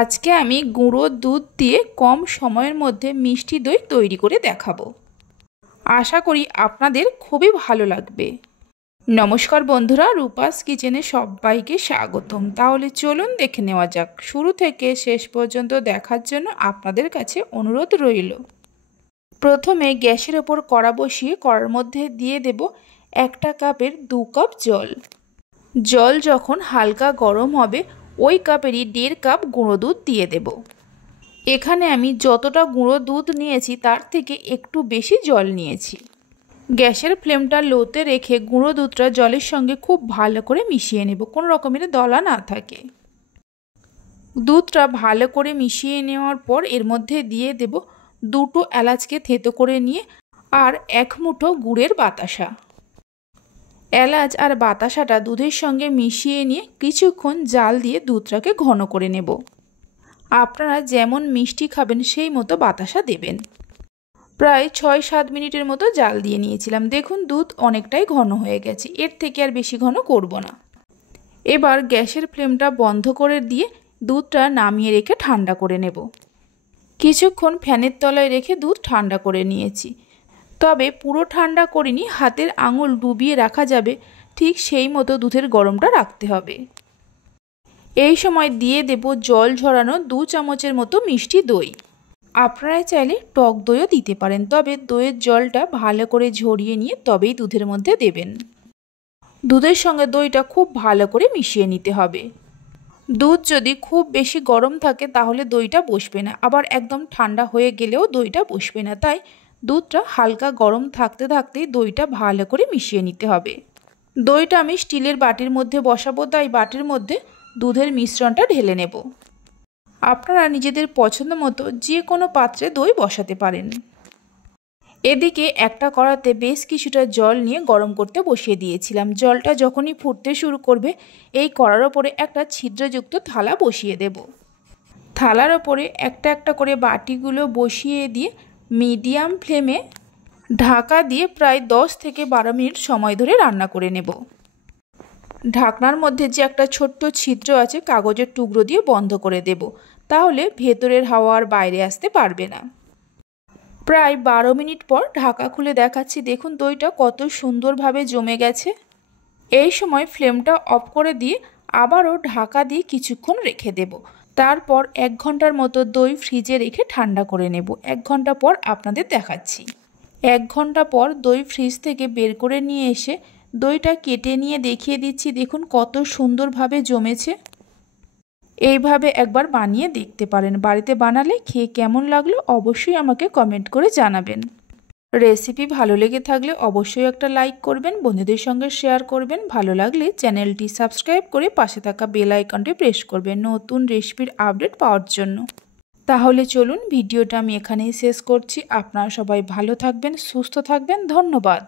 আজকে আমি গুঁড়ো দুধ দিয়ে কম সময়ের মধ্যে মিষ্টি দই তৈরি করে দেখাবো। আশা করি আপনাদের খুবই ভালো লাগবে। নমস্কার বন্ধুরা, রূপাস কিচেনে সবাইকে স্বাগতম। তাহলে চলুন দেখে নেওয়া যাক। শুরু থেকে শেষ পর্যন্ত দেখার জন্য আপনাদের কাছে অনুরোধ রইল। প্রথমে গ্যাসের ওপর কড়া বসিয়ে কড়ার মধ্যে দিয়ে দেব 1 কাপের 2 কাপ জল। জল যখন হালকা গরম হবে ওই কাপেরই 1.5 কাপ গুঁড়ো দুধ দিয়ে দেব। এখানে আমি যতটা গুঁড়ো দুধ নিয়েছি তার থেকে একটু বেশি জল নিয়েছি। গ্যাসের ফ্লেমটা লোতে রেখে গুঁড়ো দুধটা জলের সঙ্গে খুব ভালো করে মিশিয়ে নেব, কোনো রকমের দলা না থাকে। দুধটা ভালো করে মিশিয়ে নেওয়ার পর এর মধ্যে দিয়ে দেব 2টো এলাচকে থেঁতো করে নিয়ে আর 1 মুঠো গুড়ের বাতাসা। এলাচ আর বাতাসাটা দুধের সঙ্গে মিশিয়ে নিয়ে কিছুক্ষণ জাল দিয়ে দুধটাকে ঘন করে নেব। আপনারা যেমন মিষ্টি খাবেন সেই মতো বাতাসা দেবেন। প্রায় 6-7 মিনিটের মতো জাল দিয়ে নিয়েছিলাম। দেখুন দুধ অনেকটাই ঘন হয়ে গেছে, এর থেকে আর বেশি ঘন করব না। এবার গ্যাসের ফ্লেমটা বন্ধ করে দিয়ে দুধটা নামিয়ে রেখে ঠান্ডা করে নেব। কিছুক্ষণ ফ্যানের তলায় রেখে দুধ ঠান্ডা করে নিয়েছি, তবে পুরো ঠান্ডা করিনি, হাতের আঙুল ডুবিয়ে রাখা যাবে ঠিক সেই মতো দুধের গরমটা রাখতে হবে। এই সময় দিয়ে দেব জল ঝরানো 2 চামচের মতো মিষ্টি দই। আপনারা চাইলে টক দইও দিতে পারেন, তবে দইয়ের জলটা ভালো করে ঝরিয়ে নিয়ে তবেই দুধের মধ্যে দেবেন। দুধের সঙ্গে দইটা খুব ভালো করে মিশিয়ে নিতে হবে। দুধ যদি খুব বেশি গরম থাকে তাহলে দইটা বসবে না, আবার একদম ঠান্ডা হয়ে গেলেও দইটা বসবে না। তাই দুধটা হালকা গরম থাকতে থাকতেই দইটা ভালো করে মিশিয়ে নিতে হবে। দইটা আমি স্টিলের বাটির মধ্যে বসাবো, তাই বাটির মধ্যে দুধের মিশ্রণটা ঢেলে নেব। আপনারা নিজেদের পছন্দ মতো যে কোনো পাত্রে দই বসাতে পারেন। এদিকে একটা কড়াতে বেশ কিছুটা জল নিয়ে গরম করতে বসিয়ে দিয়েছিলাম। জলটা যখনই ফুটতে শুরু করবে এই কড়ার ওপরে একটা ছিদ্রযুক্ত থালা বসিয়ে দেব। থালার ওপরে একটা একটা করে বাটিগুলো বসিয়ে দিয়ে মিডিয়াম ফ্লেমে ঢাকা দিয়ে প্রায় 10 থেকে 12 মিনিট সময় ধরে রান্না করে নেব। ঢাকনার মধ্যে যে একটা ছোট্ট ছিদ্র আছে কাগজের টুকরো দিয়ে বন্ধ করে দেব, তাহলে ভেতরের হাওয়া আর বাইরে আসতে পারবে না। প্রায় 12 মিনিট পর ঢাকা খুলে দেখাচ্ছি। দেখুন দইটা কত সুন্দরভাবে জমে গেছে। এই সময় ফ্লেমটা অফ করে দিয়ে আবারও ঢাকা দিয়ে কিছুক্ষণ রেখে দেব। তারপর 1 ঘন্টার মতো দই ফ্রিজে রেখে ঠান্ডা করে নেব। 1 ঘন্টা পর আপনাদের দেখাচ্ছি। 1 ঘন্টা পর দই ফ্রিজ থেকে বের করে নিয়ে এসে দইটা কেটে নিয়ে দেখিয়ে দিচ্ছি। দেখুন কত সুন্দরভাবে জমেছে। এইভাবে একবার বানিয়ে দেখতে পারেন। বাড়িতে বানালে খেয়ে কেমন লাগলো অবশ্যই আমাকে কমেন্ট করে জানাবেন। রেসিপি ভালো লেগে থাকলে অবশ্যই একটা লাইক করবেন, বন্ধুদের সঙ্গে শেয়ার করবেন। ভালো লাগলে চ্যানেলটি সাবস্ক্রাইব করে পাশে থাকা বেল আইকনটি প্রেস করবেন নতুন রেসিপির আপডেট পাওয়ার জন্য। তাহলে চলুন ভিডিওটা আমি এখানেই শেষ করছি। আপনারা সবাই ভালো থাকবেন, সুস্থ থাকবেন। ধন্যবাদ।